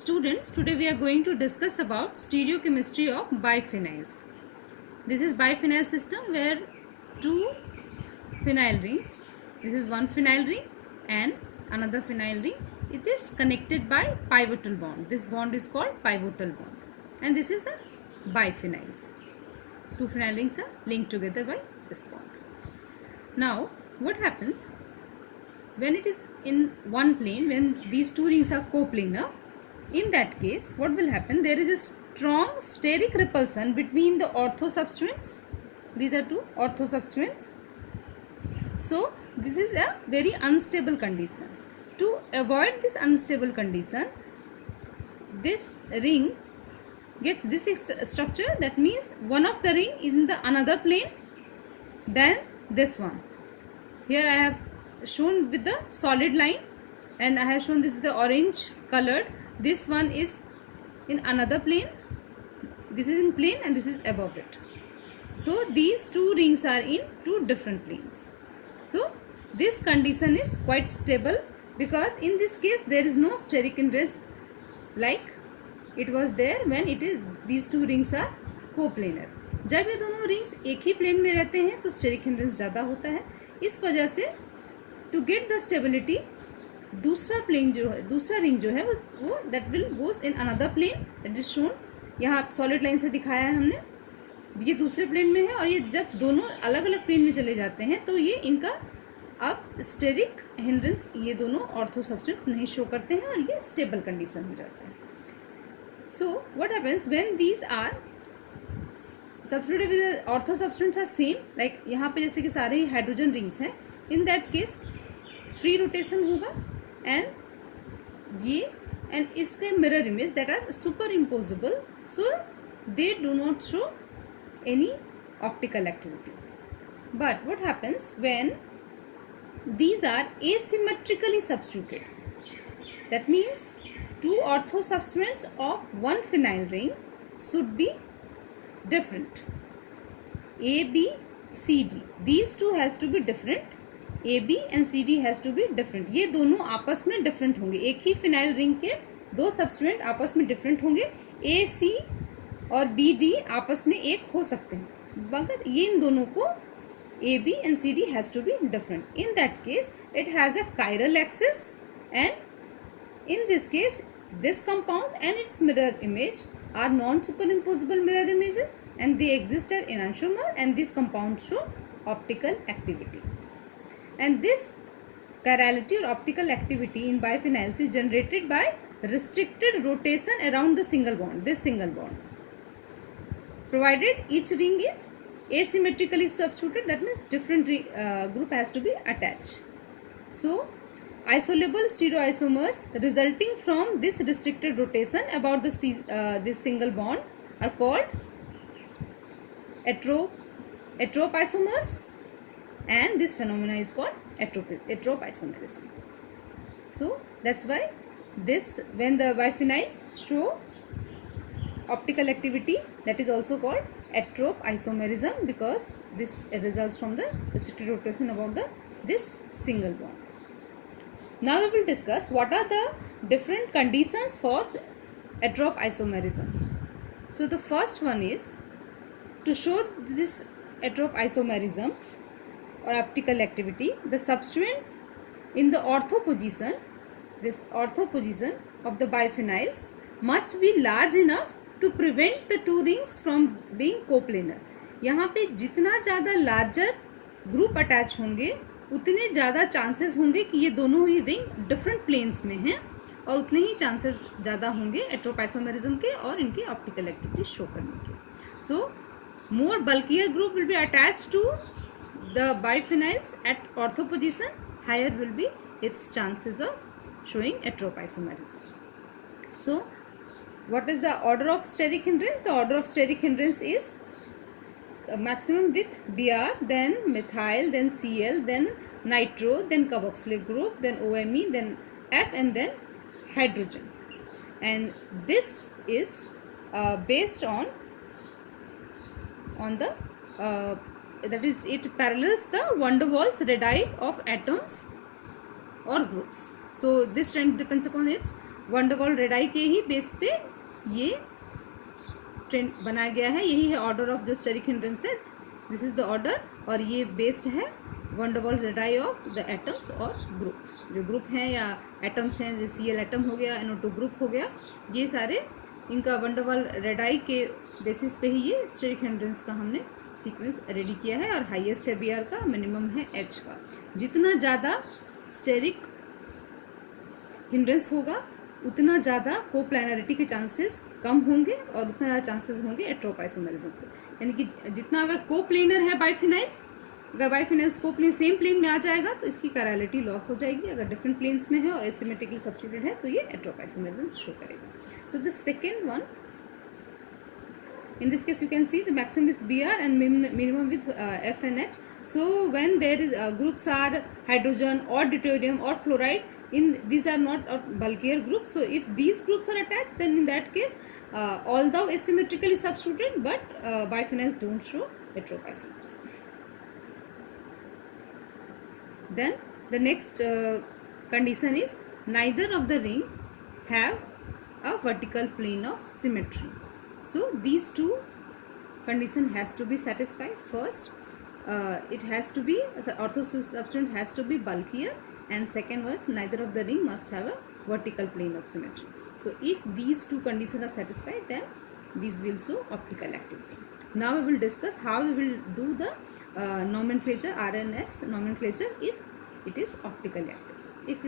Students, today we are going to discuss about stereochemistry of biphenyls. This is biphenyl system where two phenyl rings, this is one phenyl ring and another phenyl ring, it is connected by pivotal bond. This bond is called pivotal bond and this is a biphenyls. Two phenyl rings are linked together by this bond. Now what happens when it is in one plane, when these two rings are coplanar? In that case, what will happen? There is a strong steric repulsion between the ortho substituents. These are two ortho substituents. So, this is a very unstable condition. To avoid this unstable condition, this ring gets this structure. That means one of the ring is in the another plane than this one. Here I have shown with the solid line and I have shown this with the orange colored. This one is in another plane, this is in plane and this is above it. So these two rings are in two different planes. So this condition is quite stable because in this case there is no steric hindrance like it was there when it is these two rings are coplanar. जब ये दोनों rings एक ही plane में रहते हैं तो steric hindrance ज़्यादा होता है. इस वजह से टू गेट द स्टेबिलिटी दूसरा प्लेन जो है, दूसरा रिंग जो है वो that will goes in another plane that is shown. यहाँ सॉलिड लाइन से दिखाया है हमने. ये दूसरे प्लेन में है और ये जब दोनों अलग अलग प्लेन में चले जाते हैं तो ये इनका अब स्टेरिक हिंड्रेंस ये दोनों ऑर्थो सब्स्टिट्यूट नहीं शो करते हैं और ये स्टेबल कंडीशन हो जाता है. So what happens when these are substituted with ortho substitutes are same, like यहाँ पे जैसे कि सारे ही हाइड्रोजन रिंग्स हैं. In that case free rotation होगा एंड ये एंड इसके mirror image that are superimposable, so they do not show any optical activity. But what happens when these are asymmetrically substituted? That means two ortho substituents of one phenyl ring should be different. A, B, C, D. These two has to be different. A, B and C, D has to be different. ये दोनों आपस में different होंगे. एक ही phenyl ring के दो substituent आपस में different होंगे. A, C और बी डी आपस में एक हो सकते हैं मगर ये इन दोनों को A B and C D has to be different. In that case it has a chiral axis and in this case this compound and its mirror image are non super imposable mirror images and they exist at enantiomer and this compound show optical activity. And this chirality or optical activity in biphenyls is generated by restricted rotation around the single bond, this single bond. Provided each ring is asymmetrically substituted, that means different group has to be attached. So isolable stereoisomers resulting from this restricted rotation about the this single bond are called heteroisomers and this phenomena is called heteroisomerism. So that's why this when the biphenyls show optical activity, that is also called heteroisomerism because this results from the restricted rotation about this single bond. Now we will discuss what are the different conditions for heteroisomerism. So the first one is to show this heteroisomerism or optical activity, the substituents in the ortho position, this ortho position of the biphenyls must be large enough to prevent the two rings from being coplanar. यहाँ पे जितना ज़्यादा larger group attach होंगे उतने ज़्यादा chances होंगे कि ये दोनों ही रिंग डिफरेंट प्लेन्स में हैं और उतने ही चांसेस ज़्यादा होंगे हेटेरोआइसोमेरिज्म के और इनके ऑप्टिकल एक्टिविटी शो करने के. So more bulkier group will be attach to the biphenyls at ortho position, higher will be its chances of showing heteroisomerism. So what is the order of steric hindrance? The order of steric hindrance is maximum with Br, then methyl, then Cl, then nitro, then carboxylate group, then OMe, then F and then hydrogen. And this is based on the that is it parallels the van der Waals radii of atoms or groups. So this trend depends upon its one डर वाल radii के ही base पे ये trend बनाया गया है, यही है order of the steric hindrances, this is the order, और ये बेस्ड है van der Waals radii of the atoms और ग्रुप, जो ग्रुप हैं या एटम्स हैं, जैसे Cl एटम हो गया, NO2 ग्रुप हो गया, ये सारे इनका वन डर वाल रेडाई के बेसिस पे ही ये स्टेरिक हिंड्रेंस का हमने सीक्वेंस रेडी किया है, और हाईएस्ट है Br का, मिनिमम है H का। जितना ज़्यादा स्टेरिक हिंड्रेंस होगा उतना ज़्यादा कोप्लानरिटी के चांसेस कम होंगे और उतना ज़्यादा चांसेस होंगे एट्रोपाइसोमेरिज्म के, यानी कि जितना अगर कोप्लेनर है बाइफिनाइल्स, अगर बाइफिनाइल्स कोप्लेन सेम प्लेन में आ जाएगा तो इसकी कैरालिटी लॉस हो जाएगी, अगर डिफरेंट प्लेन्स में है और एसिमेट्रिकली सब्स्टिट्यूटेड है तो ये एट्रोपाइसोमेरिज्म शो करेगा। So the second one, in this case you can see the maximum with Br and minimum with F and H. So when there is groups are hydrogen or deuterium or fluoride, in these are not bulkier groups, so if these groups are attached, then in that case although asymmetrically substituted, but biphenyls don't show heteroisomerism. Then the next condition is neither of the ring have a vertical plane of symmetry. So these two condition has to be satisfied. First, it has to be, ortho substance has to be bulkier, and second was neither of the ring must have a vertical plane of symmetry. So if these two conditions are satisfied, then these will show optical activity. Now we will discuss how we will do the nomenclature, RNS nomenclature, if it is optically active. If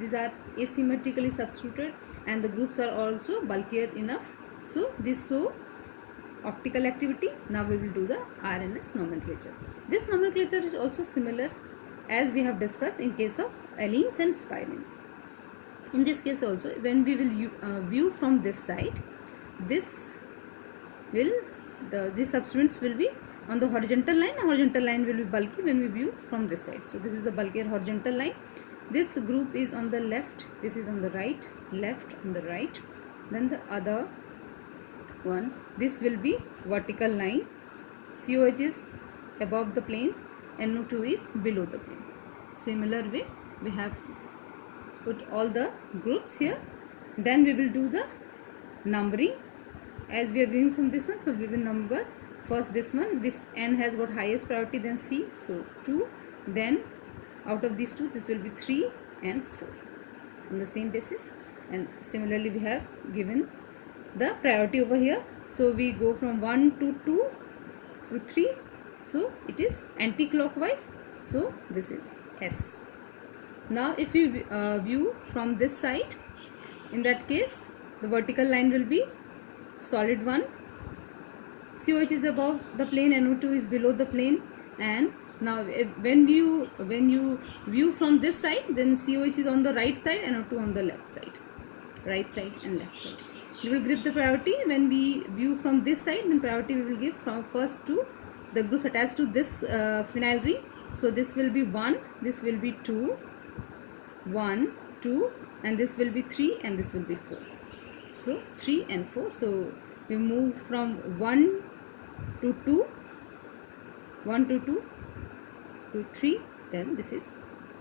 these are asymmetrically substituted and the groups are also bulkier enough, so this show optical activity. Now we will do the RNS nomenclature. This nomenclature is also similar as we have discussed in case of allenes and spirines. In this case also, when we will view from this side, this substituents will be on the horizontal line. Horizontal line will be bulky when we view from this side. So this is the bulkier horizontal line. This group is on the left, this is on the right, left on the right. Then the other one, this will be vertical line, COH is above the plane, NO2 is below the plane. Similar way we have put all the groups here. Then we will do the numbering as we are viewing from this one. So we will number first this one, this N has got highest priority, then C, so 2, then out of these two this will be 3 and 4 on the same basis. And similarly we have given the priority over here, so we go from 1 to 2 to 3, so it is anti-clockwise, so this is S. Now if we view from this side, in that case the vertical line will be solid 1, COH is above the plane, NO2 is below the plane. And now when you view from this side, then COH is on the right side, NO2 on the left side, right side and left side. We will give the priority when we view from this side, then priority we will give from first to the group attached to this phenyl ring. So this will be 1, this will be 2, 1, 2, and this will be 3, and this will be 4. So 3 and 4. So we move from 1 to 2, 1 to 2 to 3, then this is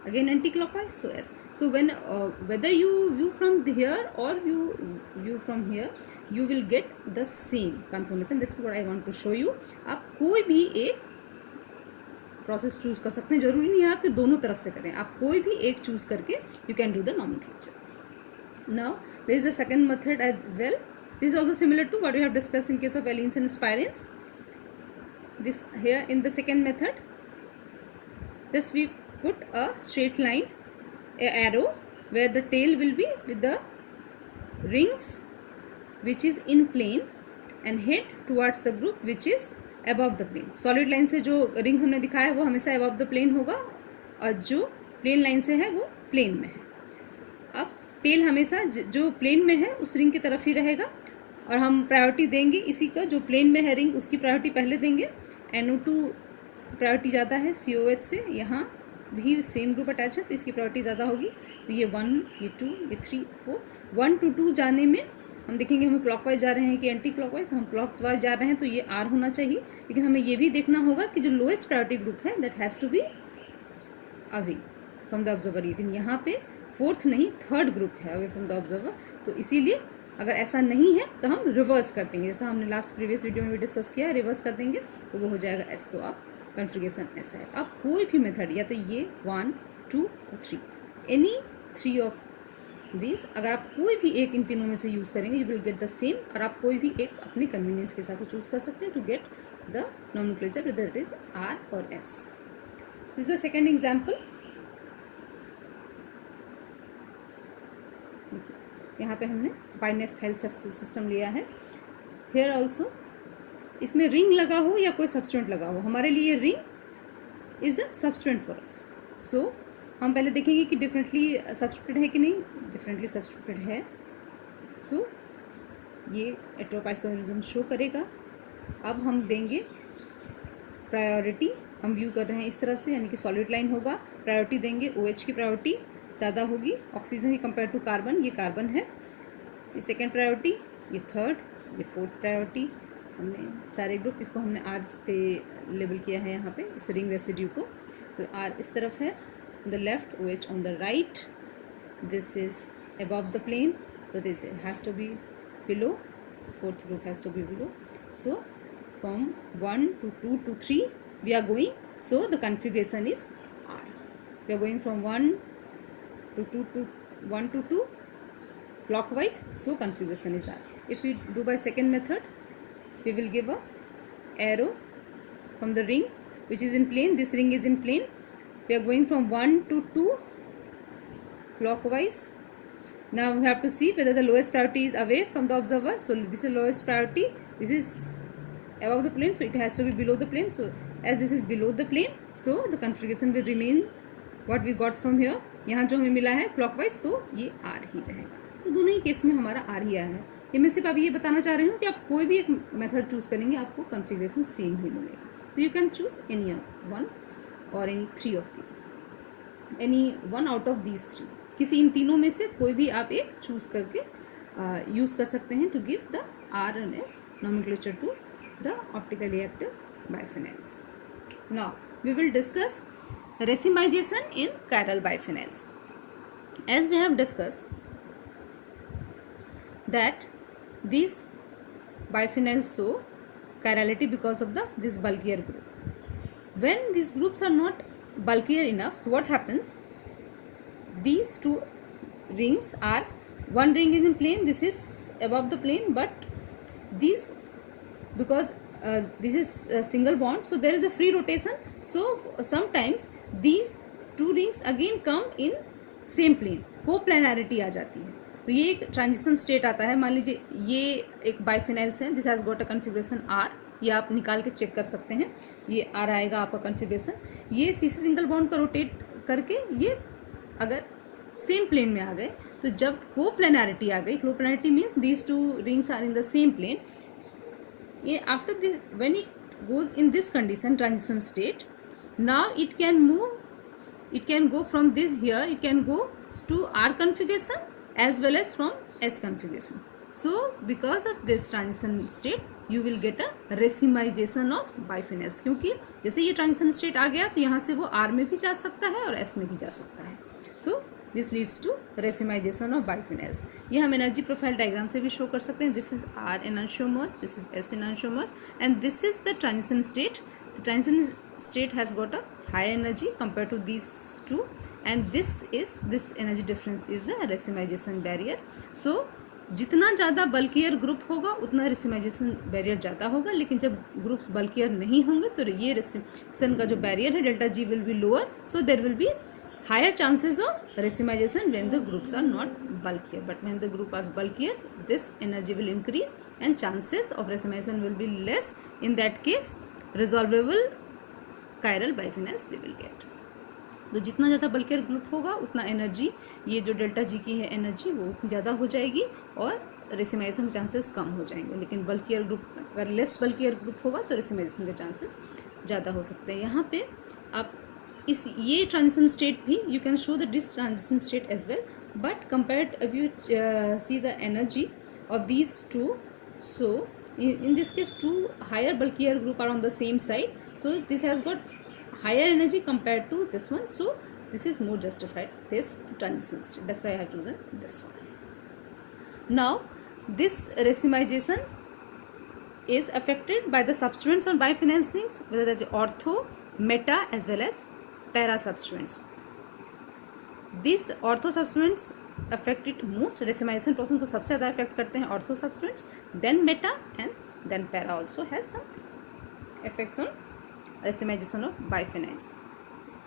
again anti-clockwise, so S. So when whether you view from here or you view from here, you will get the same confirmation. This is what I want to show you. आप कोई भी एक process choose कर सकते हैं, जरूरी नहीं है आप दोनों तरफ से करें, आप कोई भी एक चूज करके you can do the nomenclature. Now there is a second method as well. This is also similar to what we have discussed in case of allenes and spirines. This here in the second method, just we put a straight line, a arrow where the tail will be with the rings which is in plane and head towards the group which is above the plane. Solid line से जो ring हमने दिखाया है वो हमेशा above the plane होगा और जो plane line से है वो plane में है. अब tail हमेशा जो plane में है उस ring की तरफ ही रहेगा और हम प्रायोरिटी देंगे इसी का, जो प्लेन में है रिंग उसकी प्रायोरिटी पहले देंगे. NO2 प्रायोरिटी ज़्यादा है COH से, यहाँ भी सेम ग्रुप अटैच है तो इसकी प्रायोरिटी ज़्यादा होगी. तो ये 1, ये 2, ये 3, 4. 1 to 2 जाने में हम देखेंगे हम क्लॉकवाइज जा रहे हैं कि एंटी क्लॉकवाइज. हम क्लॉकवाइज जा रहे हैं तो ये R होना चाहिए, लेकिन हमें ये भी देखना होगा कि जो लोएस्ट प्रायोरिटी ग्रुप है that has to be away from the observer. लेकिन यहाँ पे फोर्थ नहीं थर्ड ग्रुप है अवे फ्रॉम द ऑब्जर्वर, तो इसीलिए अगर ऐसा नहीं है तो हम रिवर्स कर देंगे, जैसा हमने लास्ट प्रीवियस वीडियो में भी डिस्कस किया, रिवर्स कर देंगे तो वो हो जाएगा एस। तो आप कॉन्फ़िगरेशन ऐसा है, आप कोई भी मेथड या तो ये 1 2 और 3 एनी 3 ऑफ दिस, अगर आप कोई भी एक इन तीनों में से यूज़ करेंगे you will get the same, और आप कोई भी एक अपने कन्वीनियंस के हिसाब से चूज़ कर सकते हैं to get the nomenclature whether it is R और S. This is the second example. यहाँ पे हमने बाइनेफ्थाइल सिस्टम लिया है। हेयर ऑल्सो इसमें रिंग लगा हो या कोई सब्सटेंट लगा हो, हमारे लिए ring is a substituent for us. So हम पहले देखेंगे कि डिफरेंटली सब्सटेंट है कि नहीं, डिफरेंटली सब्सटेंट है। सो ये एट्रोपाइसोनिज्म शो करेगा। अब हम देंगे प्रायोरिटी, हम व्यू कर रहे हैं इस तरफ से, यानी कि सॉलिड लाइन होगा, प्रायोरिटी देंगे OH की प्रायोरिटी ज़्यादा होगी ऑक्सीजन की कंपेयर टू कार्बन, ये कार्बन है, ये सेकेंड प्रायोरिटी, ये थर्ड, ये फोर्थ प्रायोरिटी। हमने सारे ग्रुप इसको हमने R से लेबल किया है यहाँ पे इस रिंग रेसिड्यू को। तो R इस तरफ है, the left, OH on the right, this is above the plane, so it has to be below, fourth group has to be below. So from 1 to 2 to 3 we are going, so the configuration is R. We are going from 1 to 2 to 1 to 2 clockwise, so configuration is R. If we do by second method, we will give a arrow from the ring which is in plane, this ring is in plane, we are going from 1 to 2 clockwise. Now we have to see whether the lowest priority is away from the observer, so this is lowest priority, this is above the plane, so it has to be below the plane. So as this is below the plane, so the configuration will remain what we got from here, यहाँ जो हमें मिला है clockwise, तो ये R ही रहेगा। तो दोनों ही केस में हमारा R ही आया है। ये मैं सिर्फ अभी ये बताना चाह रही हूँ कि आप कोई भी एक मेथड चूज़ करेंगे आपको कॉन्फ़िगरेशन सेम ही मिलेगा। So you can choose any one और any 3 of this, any one out of these 3, किसी इन तीनों में से कोई भी आप एक चूज करके यूज़ कर सकते हैं to give the R and S nomenclature to the optically active biphenyls. Now we will discuss racemization in chiral biphenyls. As we have discussed that these biphenyls show chirality because of this bulkier group. When these groups are not bulkier enough, what happens? These two rings are, one ring is in plane, this is above the plane, but these, because this is a single bond, so there is a free rotation, so sometimes these two rings again come in same plane, co-planarity आ जाती है, तो ये एक transition state आता है। मान लीजिए ये एक बाइफिनाइल्स है, this has got a configuration R, ये आप निकाल के चेक कर सकते हैं, ये R आएगा आपका कॉन्फ़िगरेशन। ये CC सिंगल बॉन्ड को रोटेट करके ये अगर सेम प्लेन में आ गए, तो जब कोप्लेनैरिटी आ गई, coplanarity means these two rings are in the same plane, ये after this when it goes in this condition transition state, now it can move, it can go from this here, it can go to R configuration as well as from S configuration. So because of this transition state you will get a racemization of biphenyls, क्योंकि जैसे ये transition state आ गया तो यहाँ से वो R में भी जा सकता है और S में भी जा सकता है। So this leads to racemization of biphenyls. ये हम एनर्जी प्रोफाइल डायग्राम से भी शो कर सकते हैं। This is R enantiomers, this is S enantiomers, and this is the transition state. The transition state has got a high energy compared to these two, and this energy difference is the racemization barrier. So जितना ज़्यादा bulkier group होगा उतना racemisation barrier ज़्यादा होगा, लेकिन जब group bulkier नहीं होंगे तो ये रेसिमेशन का जो बैरियर है delta G will be lower, so there will be higher chances of racemization when the groups are not bulkier, but when the group are bulkier this energy will increase and chances of racemization will be less. In that case resolvable chiral biphenyls we will get. तो जितना ज़्यादा bulkier group होगा उतना energy, ये जो delta G की है energy वो उतनी ज़्यादा हो जाएगी और रेसिमाइजेशन के चांसेस कम हो जाएंगे। लेकिन बल्कियर ग्रुप, अगर लेस बल्कियर ग्रुप होगा तो रेसिमाइजेशन के चांसेस ज़्यादा हो सकते हैं। यहाँ पे आप इस ये ट्रांजिशन स्टेट भी you can show the this transition state as well, but compared if you see the energy of these two, so in this case two higher bulkier group are on the same side, so this has got higher energy compared to this one, so This is more justified, this transition state. That's why I have chosen this one. Now, this racemization is affected by the substituents on biphenyl rings, whether that is ortho, meta as well as para substituents. These ortho substituents affect it most. racemization process को सबसे ज़्यादा affect करते हैं ortho substituents, then meta and then para also has some effects on racemization of biphenyls.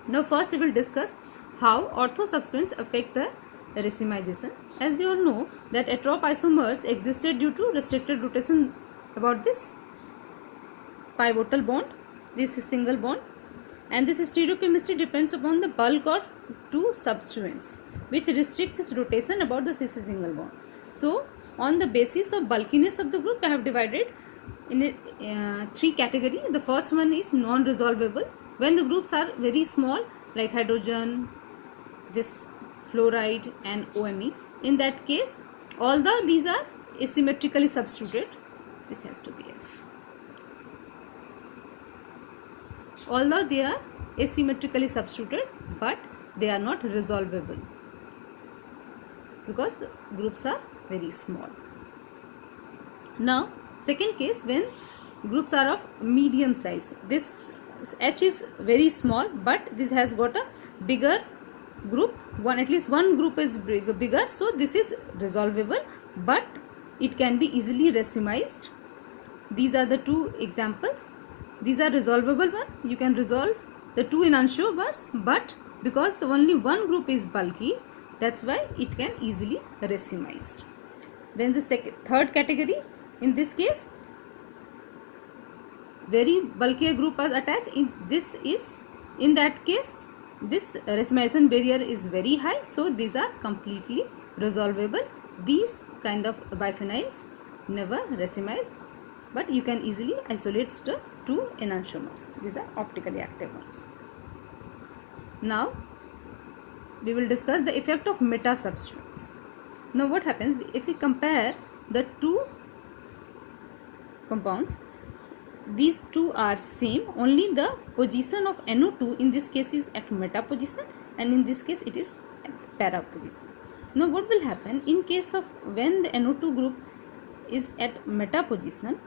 Now first we will discuss how ortho substituents affect the racemization. As we all know that atroph isomers existed due to restricted rotation about this pivotal bond, this is single bond, and this stereochemistry depends upon the bulk of two substituents which restricts its rotation about the cis single bond. So on the basis of bulkiness of the group, I have divided in three categories. The first one is non-resolvable, when the groups are very small like hydrogen, this fluoride and OMe. In that case, although these are asymmetrically substituted, this has to be F. Although they are asymmetrically substituted, but they are not resolvable because the groups are very small. Now, second case, when groups are of medium size, this H is very small, but this has got a bigger group, at least one group is bigger, so this is resolvable, but it can be easily racemized. These are the two examples. These are resolvable one. You can resolve the two enantiomers, but because only one group is bulky, that's why it can easily racemized. Then the third category, in this case, very bulkier group are attached. In that case, this racemization barrier is very high, so these are completely resolvable. These kind of biphenyls never racemize, but you can easily isolate the two enantiomers. These are optically active ones. Now we will discuss the effect of meta substituents. Now what happens if we compare the two compounds? These two are same, only the position of NO2 in this case is at meta position and in this case it is at para position. Now what will happen in case of when the NO2 group is at meta position?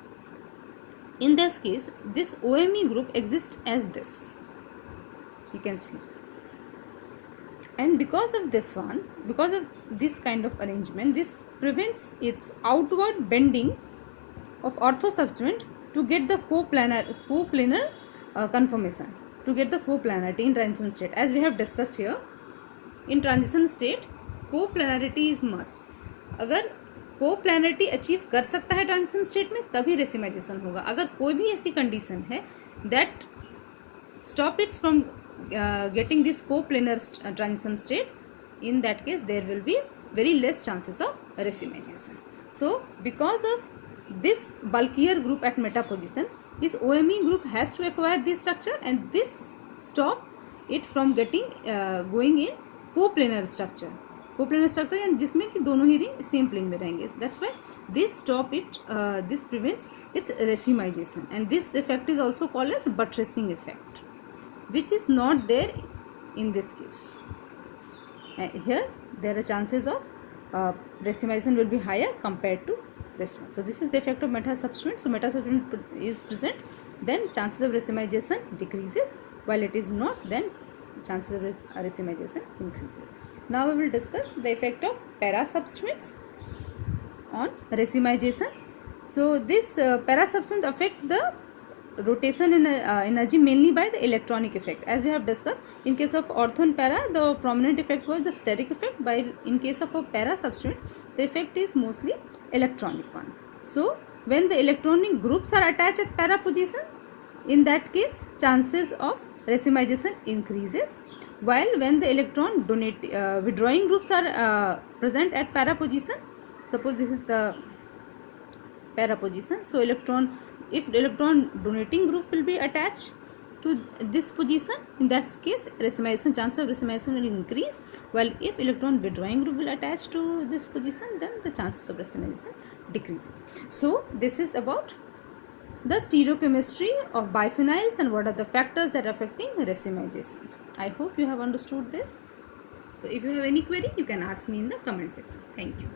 In this case, this OMe group exists as this, you can see, and because of this one, because of this kind of arrangement, this prevents its outward bending of ortho substituent to get the coplanar conformation, to get the coplanarity in transition state. As we have discussed here, in transition state coplanarity is must. अगर कोप्लैनरिटी achieve कर सकता है transition state में तभी racemisation होगा. अगर कोई भी ऐसी कंडीशन है that stop it's from getting this coplanar transition state, in that case there will be very less chances of racemization. So because of this bulkier group at meta position, this OMe group has to acquire this structure and this stop it from getting going in coplanar structure. Coplanar structure यानी जिसमें कि दोनों ही ring same plane में रहेंगे. That's why this stop it, this prevents its racemization and this effect is also called as buttressing effect, which is not there in this case. Here there are chances of racemization will be higher compared to this one. So this is the effect of meta substituent. So meta substituent is present, then chances of racemization decreases, while it is not, then chances of racemization increases. Now we will discuss the effect of para substituents on racemization. So this para substituent affect the rotation in energy mainly by the electronic effect. As we have discussed, in case of ortho and para, the prominent effect was the steric effect, while in case of a para substituent, the effect is mostly electronic one. So when the electronic groups are attached at para position, in that case chances of racemization increases, while when the electron withdrawing groups are present at para position, suppose this is the para position, so if the electron donating group will be attached to this position, in that case racemization, chance of racemization will increase, while if electron withdrawing group will attach to this position, then the chances of racemization decreases. So this is about the stereochemistry of biphenyls and what are the factors that are affecting racemization. I hope you have understood this. So if you have any query, you can ask me in the comment section. Thank you.